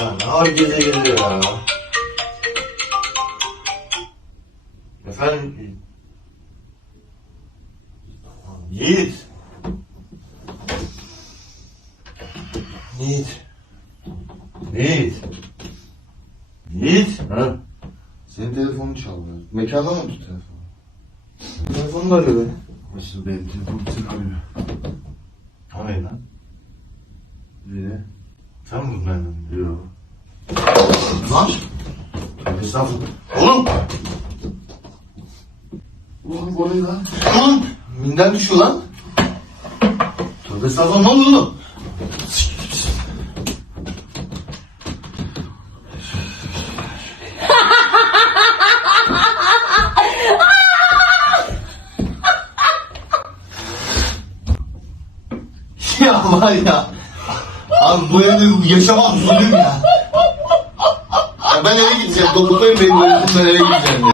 Aha geze geze ya. Efendim? Yiğit. Yiğit. Yiğit. Yiğit. Ha? Senin telefonun çalıyor. Mekanda mı tut telefonu? Telefonun da arıyor be. Nasıl benim telefonum seni arıyor. O ne lan? Niye? Sen mi benden? Yok. Lan! Tövbe estağfurullah. Oğlum! Ulan bu ne lan? Oğlum! Minden düşüyor lan. Tövbe estağfurullah ne oluyor oğlum? ya var ya. Abi bu evde yaşamak zulüm ya. ya ben eve gideceğim. Dokunmayın benim ben eve gideceğim ya.